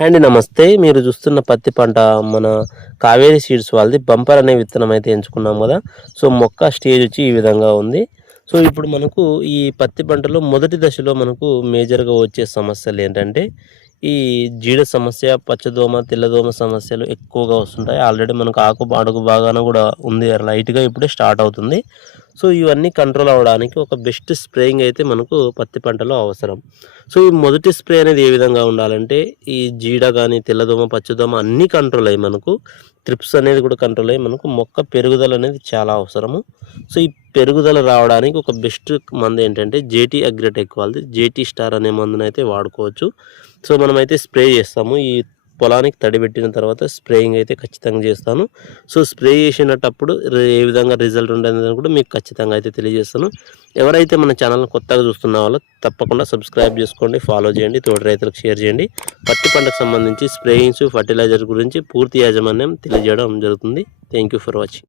అండి నమస్తే. మీరు చూస్తున్న పత్తి పంట మన కావేరి సీడ్స్ వాళ్ళది బంపర్ అనే విత్తనం అయితే ఎంచుకున్నాం గదా! సో, మొక్క స్టేజ్ వచ్చి ఈ విధంగా ఉంది. సో, ఇప్పుడు మనకు ఈ పత్తి పంటలో మొదటి దశలో మనకు మేజర్‌గా వచ్చే సమస్యలేంటంటే, ఈ జీడ సమస్య, పచ్చదోమ, తెల్లదోమ సమస్యలు ఎక్కువగా వస్తుంటాయి. ఆల్రెడీ మనకు ఆకు అడుగు భాగాన గూడా ఉంది. లైట్‌గా ఇప్పుడే స్టార్ట్ అవుతుంది. సో, ఇవన్నీ కంట్రోల్ అవ్వడానికి ఒక బెస్ట్ స్ప్రేయింగ్ అయితే మనకు పత్తి పంటలో అవసరం. సో, ఈ మొదటి స్ప్రే అనేది ఏ విధంగా ఉండాలంటే, ఈ జీడ గాని, తెల్లదోమ, పచ్చదోమ అన్నీ కంట్రోల్ అయ్యి మనకు త్రిప్స్ అనేది కూడా కంట్రోల్ అయ్యి మనకు మొక్క పెరుగుదల అనేది చాలా అవసరము. సో, ఈ పెరుగుదల రావడానికి ఒక బెస్ట్ మందేంటంటే జేటీ అగ్రిటెక్ వాళ్ళది జేటీ స్టార్ అనే మందునైతే వాడుకోవచ్చు. సో, మనమైతే స్ప్రే చేస్తాము. ఈ పొలానికి తడిబెట్టిన తర్వాత స్ప్రేయింగ్ అయితే ఖచ్చితంగా చేస్తాను. సో, స్ప్రే చేసినటప్పుడు ఏ విధంగా రిజల్ట్ ఉంటదనేది కూడా మీకు ఖచ్చితంగా అయితే తెలియజేస్తాను. ఎవరైతే మన ఛానల్‌ని కొత్తగా చూస్తున్న వాళ్ళు తప్పకుండా సబ్స్క్రైబ్ చేసుకోండి, ఫాలో చేయండి, తోటి రైతులకు షేర్ చేయండి. పత్తి పంటకు సంబంధించి స్ప్రేయింగ్స్, ఫర్టిలైజర్ గురించి పూర్తి యాజమాన్యం తెలియజేయడం జరుగుతుంది. Thank you for watching.